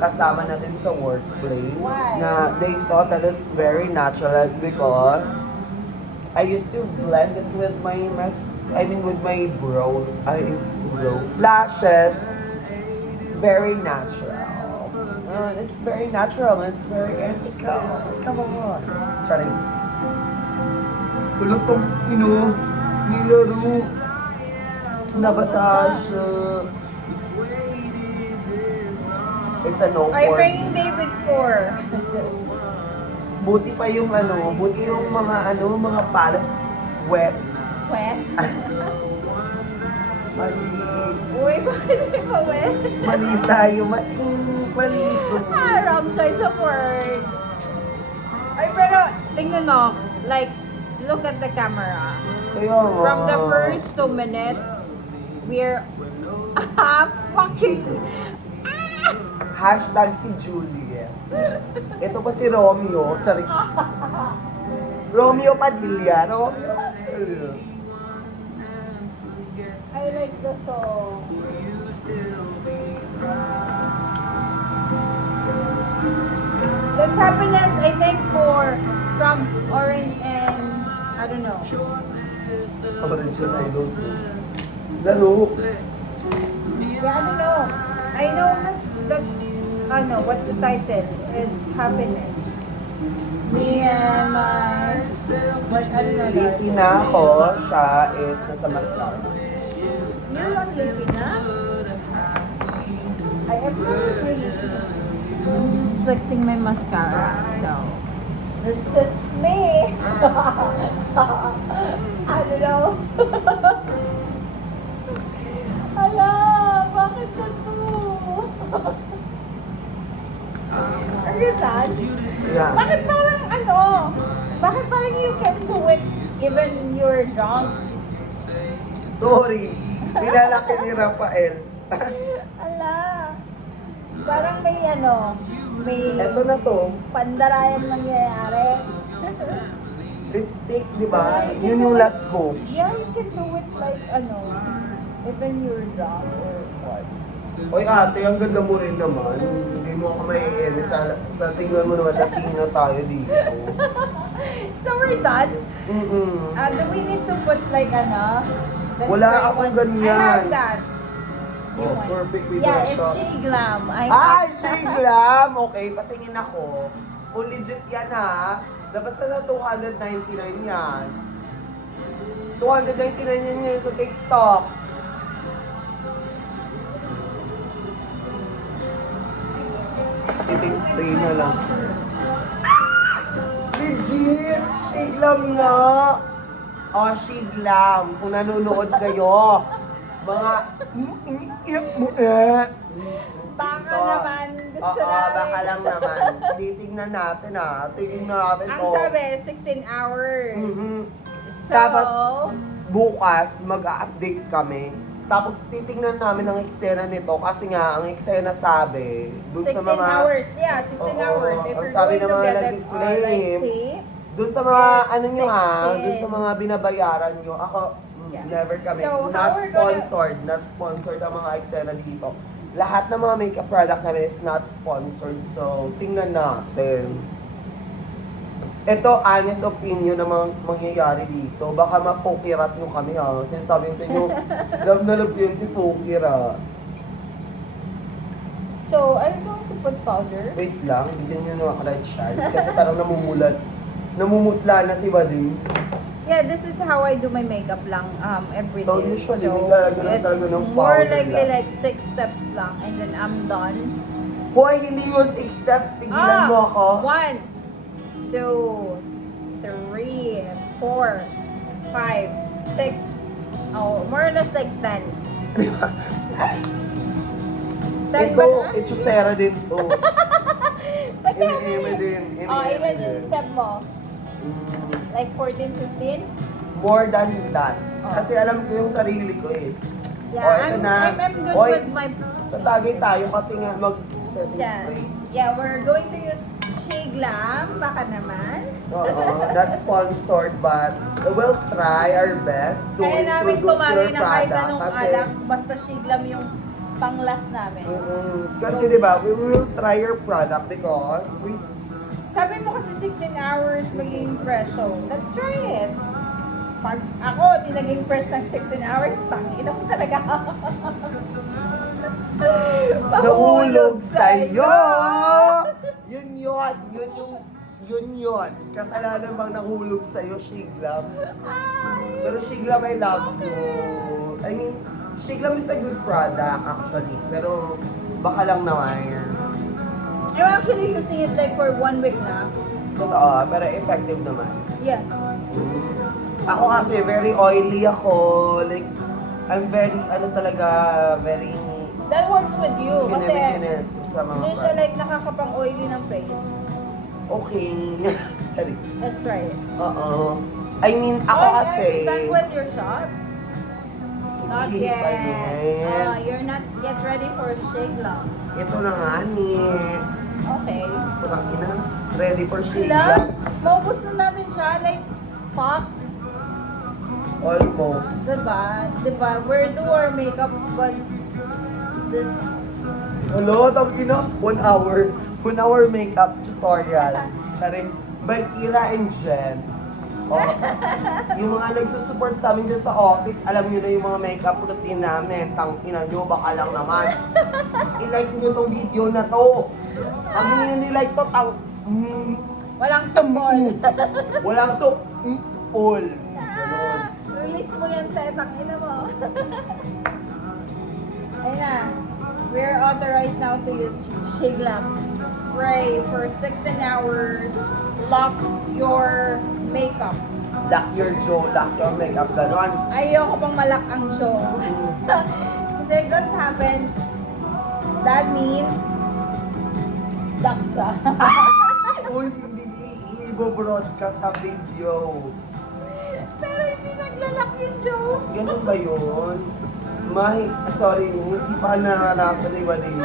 kasama natin sa workplace. Why? Na they thought that it's very natural because I used to blend it with my with my lashes. Very natural. It's very natural. It's very ethical. Come on. Charing. Ulutong nilaro. Nabasa siya. It's a no I'm for. bringing David 4. Buti pa yung buti yung mga palette wet. Wet? Mali. Uy, bakit di pa wet? Mali tayo, mali ito. Wrong choice of word. Ay, pero tingnan mo, like, look at the camera. Kaya nga. From the first 2 minutes, we're fucking Hashtag si Juliet. Ito pa si Romeo. Charing. Romeo Padilla. Romeo Padilla. I like the song. That's happiness, I think, from Orange and I don't know. Orange and I don't know. Laro. Yeah, I don't know. I know that's what's the title? It's happiness. Me and my what I don't know. Lipi na ako. Siya is nasa mascara. You're on lippy na? I am just fixing my mascara, so this is me. I don't know. Hala, bakit na to? Are you done? Yeah. Bakit parang you can do it even you're drunk? Sorry. Pinalaki ni Rafael. Ala. Parang may Ito na to. pandarayan nangyayari. Lipstick, di ba? Yeah, you can Yun do yung it. last ko. Yeah, you can do it like even you're drunk or what. Oy ate, ang ganda mo rin naman. Hindi mo ako maiinis. Sa tingnan mo naman, dating na tayo dito. So we're done? Mm-mm. Do we need to put like the Wala spray akong one? ganyan. I have that. You Oh, want? perfect with Yeah, the it's shot. Shea Glam. Ay, Shea Glam! Okay, patingin ako. Kung legit yan ha, dapat na 299 yan. 299 yan ngayon sa TikTok. Sitting spray na lang. Legit! Shea Glam nga! Oh, Shea Glam. Kung nanonood kayo, mga Baka Dito. naman, gusto Oo, namin. baka lang naman. Titignan natin Tingnan natin Ang to. sabi, 16 hours. Mhm. So, Tapos, bukas, mag-update kami. Tapos, titignan namin ang eksena nito kasi nga, ang eksena sabi, dun 16 sa mga, hours. Yeah, 16 Oo, hours. If ang you're sabi going ng to mga get it, nag-claim, like, see, dun sa mga, It's dun sa 16. mga binabayaran nyo, ako, Yeah. never kami, So, how not we're gonna- sponsored ang mga eksena dito. Lahat ng mga makeup product namin is not sponsored, so tingnan natin. Ito, honest opinion na mangyayari dito. Baka ma-fokirat nyo kami Sinasabi ko sa inyo, love na love yun si Fokira. So, are you going to put powder? Wait lang, bigyan nyo ng red chance kasi parang namumutla na si Bading. Yeah, this is how I do my makeup lang every day. So, usually, naglalagay lang talaga ng more powder likely lang. like 6 steps lang and then I'm done. Hoy, hindi yun 6 steps. Tigilan mo ako. 1, 2, 3, 4, 5, 6. Oh, more or less like 10. 10 Ito, ba na? Echosera din to. Ba't Eme din. Oh, even din. yung step mo. Like 14, 15? More than that. Oh. Kasi alam ko yung sarili ko eh. Yeah, O, ito na. I'm good Oy, with my tatagay tayo kasi nga mag-setting yeah. spray. Yeah, we're going to use Shea Glam, baka naman. Oo, not sponsored but we'll try our best to Kaya namin introduce tumali your na kahit product anong kasi alak, basta Shea Glam yung pang-last namin. kasi di ba, we will try your product because we Sabi mo kasi 16 hours magiging fresh, so let's try it. Pag ako, di naging fresh ng 16 hours, tangina mo talaga. nahulog sa'yo! Yun. Kasalanan bang nahulog sa'yo, Shiglam? Pero Shiglam, I love you. I mean, Shiglam is a good product actually. Pero baka lang naman. I'm actually using it like for 1 week na. Totoo, pero effective naman. Yes. Ako kasi very oily ako. Like, I'm very, very That works with you. Kasi kinemikinis sa mga hindi siya like nakakapang-oily ng face. Okay. Sorry. Let's try it. Oo. I mean, ako Oh, kasi... are you done with your shot? Not Hindi yet. pa yet. You're not yet ready for Shea Glam. Ito na nga ni... Okay. Putang ina. Ready for shake Love, lang. maubos na natin siya. Like, fuck. Almost. Diba? We're do our makeups, but this... Hello, tang ina. 1 hour. 1 hour makeup tutorial. Sorry. By Kira and Jen. Oh, yung mga nagsusupport sa amin dyan sa office, alam nyo na yung mga makeup routine namin. Tang ina nyo, baka lang naman. I-like nyo tong video na to. Pag nyo nilike to, Walang support. walang all. Ganon. Release mo yan sa ina mo. Ayun na. We're authorized now to use Shea Glam spray for 16 hours. Lock your makeup. Lock your jaw, lock your makeup, ganon. Ayoko pang malak ang show. Kasi if that's happened, that means lock siya. Uy, hindi i-broadcast sa video. Pero hindi naglalak yung Joe. Ganun ba yun? Sorry, hindi pa naranasan ni Bading.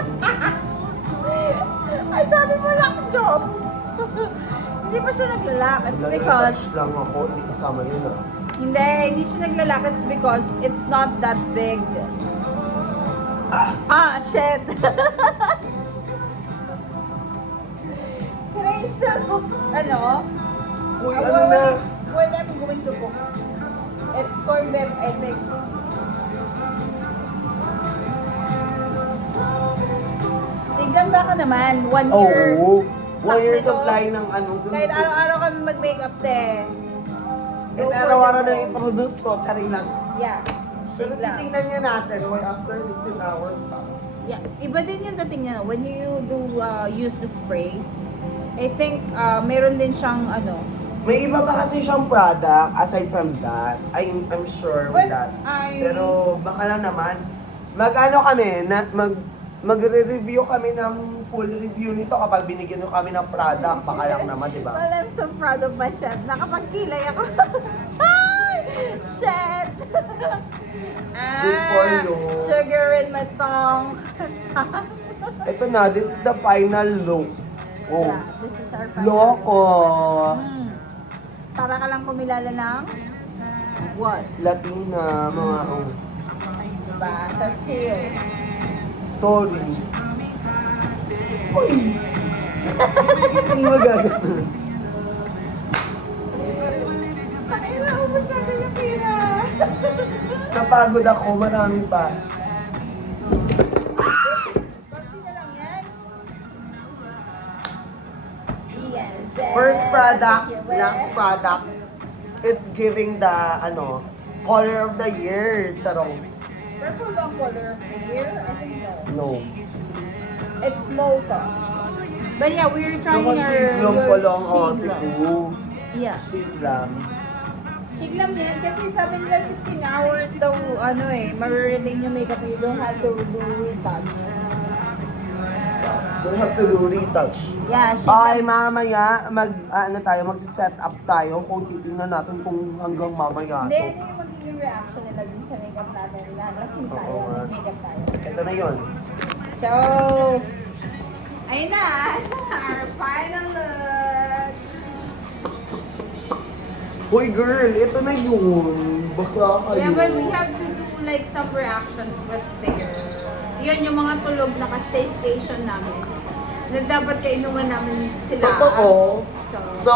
Ay, sabi mo lang, Joe. Hindi pa siya naglalak. It's because... Touch lang ako, hindi kasama yun ah. Hindi siya naglalak. It's because it's not that big. Shit. Can I still cook, Uy, ano na? When I'm going to cook. It's corned beef, I think. Tignan baka naman, 1 year. Oo. 1 year nito. supply ng ano. Kahit araw-araw kami mag-makeup te. Kahit araw-araw na introduce ko, charing lang. Yeah. Pero Shake lang. titingnan niya natin, why after 16 hours pa. Yeah. Iba din yung dating niya. When you do use the spray, I think meron din siyang May iba pa kasi siyang product aside from that. I'm sure with Well, that. Pero baka lang naman, magre-review kami ng full review nito kapag binigyan nyo kami ng product. Baka lang naman, di ba? Well, I'm so proud of myself. Nakapagkilay ako. Ay! Shit! Good for you. Sugar in my tongue. Ito na, this is the final look. Oh, Yeah, this is our final loko. Para ka lang kumilala ng what? Latina, mga Diba? Tapsiyo. sorry. Uy! Hindi magagat na. Ay, naubos na ko yung pira. Napagod ako, marami pa. Konti na lang yan. Yes. First product, Thank you, last Beth. product. It's giving the, color of the year. Charong. Purple long color of the year? I think no. No. It's mocha. But yeah, we're trying Yung our... shade lang your pala ang shade ate lang. ko. Yeah. Shade lang. Shake lang yan kasi sabi nila 16 hours daw, ma-retain yung makeup. You don't have to do retouch. Don't have to do retouch. Yeah, shake Okay, lang. mamaya, magsi-set up tayo kung titingnan natin kung hanggang mamaya Hindi, to. ano yung magiging yung reaction nila dun sa makeup natin na lasing tayo, Oo nga. makeup tayo. Ito na yun. So, ayun na, our final look. Hoy girl, ito na yun. Bakla kayo. Yeah, but we have to do like some reactions with their, yun yung mga tulog na ka-stay station namin. Na dapat kainuman namin sila. Totoo. So, So,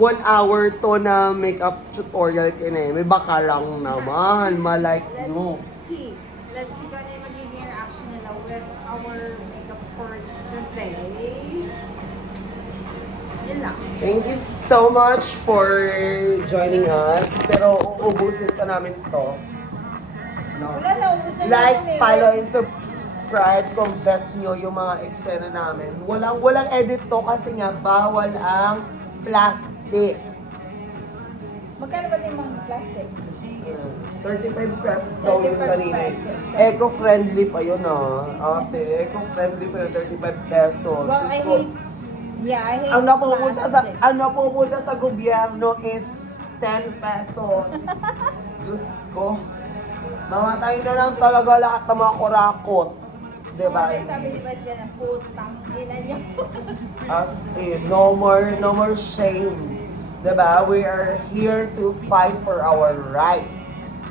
1 hour to na makeup tutorial kini. May baka lang naman. Malike nyo. see. Let's see kung ano yung magiging reaction nila with our makeup for today. Yun lang. Thank you so much for joining us. Pero uubusin pa namin to. No. Wala na, ubus na Like, natin eh. follow, and subscribe kung bet nyo yung mga eksena namin. Walang edit to kasi nga bawal ang plastic. Magkano ba din mga plastic? 35 pesos daw yun 35 kanina. pesos. Eco-friendly pa yun ate. Eco-friendly pa yun, 35 pesos. Well, I Diyos ko. hate, yeah, I hate Ang plastic. napupunta sa gobyerno is 10 pesos. Diyos ko. Mga tayo na lang talaga lahat ng mga kurakot. Diba? Okay, sabi ni Bad yan, putang ina niya. As in, no more shame. Diba? We are here to fight for our rights.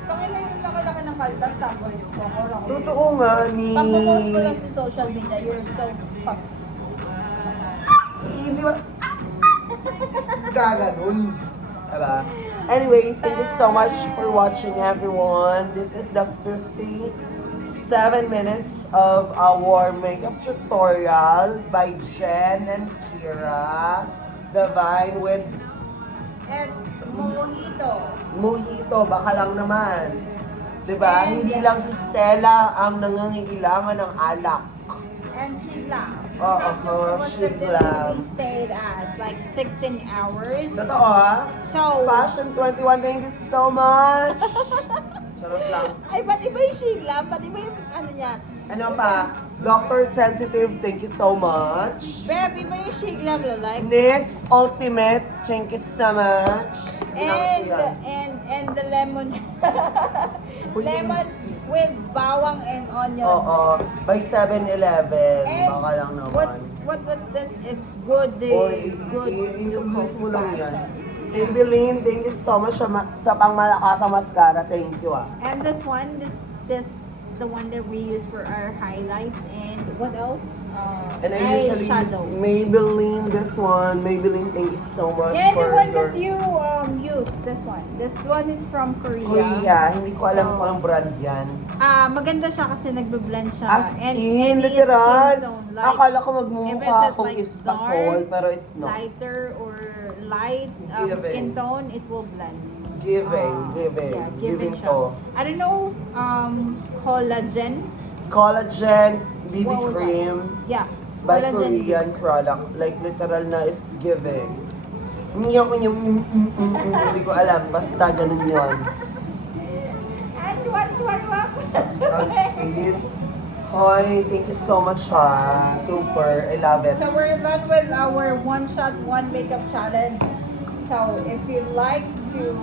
Tangin na yung laki-laki ng kaltas, tapos kukurang. Totoo nga ni... Pag-post ko lang sa social media, you're so fucked. Hindi ba? Gaganon. Diba? Anyways, thank you so much for watching, everyone. This is the 57 minutes of our makeup tutorial by Jen and Kira. Divine with It's mojito. mojito. Baka lang naman. Diba? And- Hindi lang si Stella ang nangangailangan ng alak. And Sheila. Oo, Sheila. We stayed as like 16 hours. Totoo ha? So, Fashion 21, thank you so much! Charot lang. ay, ba't iba yung Sheila? Ba't iba yung ano niya? Ano pa? Dr. Sensitive, thank you so much. Beb, iba yung Sheila, like. Next, Ultimate, thank you so much. Ginamit ko yan. And the lemon. Uy, Lemon with bawang and onion. Oo, by 7-Eleven. And Baka lang naman. what's this? It's good. Oy, Good. i-introduce mo lang yan. Timberlane, thank you so much sa pangmalakasang mascara. Thank you And this one, this the one that we use for our highlights. And what else? And I usually use eyeshadow. Maybelline, this one. Maybelline, thank you so much Yeah, for the one your... that you use, this one. This one is from Korea. Korea, hindi ko alam kung anong brand yan. Maganda siya kasi nagbe-blend siya. As And in, any literal. skin tone, like, Akala ko if magmumukha it's akong like it's pasol, dark, pero it's not. lighter or light Giving. skin tone, it will blend. Giving, Yeah, giving siya. to. I don't know, collagen. Collagen, BB What was that? cream, Yeah, by collagen. Korean product. Like literal na it's giving. Hindi ko alam, basta ganun yun. As in, hoy, thank you so much ha. Super, I love it. So we're done with our one shot, one makeup challenge. So if you'd like to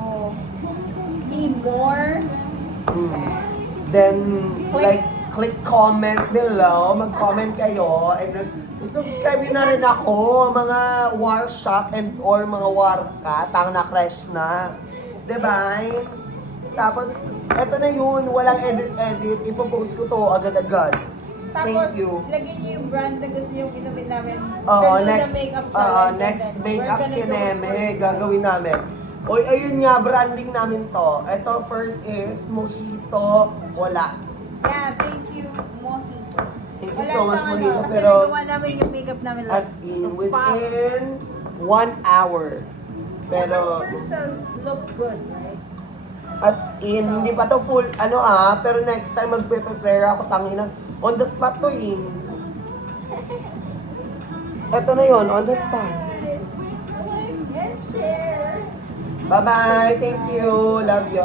see more, Then, click comment below. Mag-comment kayo. And then, subscribe nyo na rin ako. Mga Warshock and or mga Warka. Tang na crush na. Diba? Tapos, eto na yun. Walang edit-edit. Ipopost ko to agad-agad. tapos Thank you. lagyan niyo yung brand na gusto niyo inumin namin. Oo, To do the next, makeup challenge. next and then makeup we're gonna do it kineme, for you. gagawin namin. Oy, ayun nga, branding namin to. Ito first is Mojito, wala. Yeah, thank you, Mojito. Thank you Wala so much, siyang Mojito, kasi pero nagawa namin yung makeup namin as in, fast. within 1 hour. Pero, First, look good, right? as in, hindi pa to full, pero next time magpe-prepare ako, tangina, on the spot to Ito na yon on the spot. Like and share. Bye-bye, thank you, love you.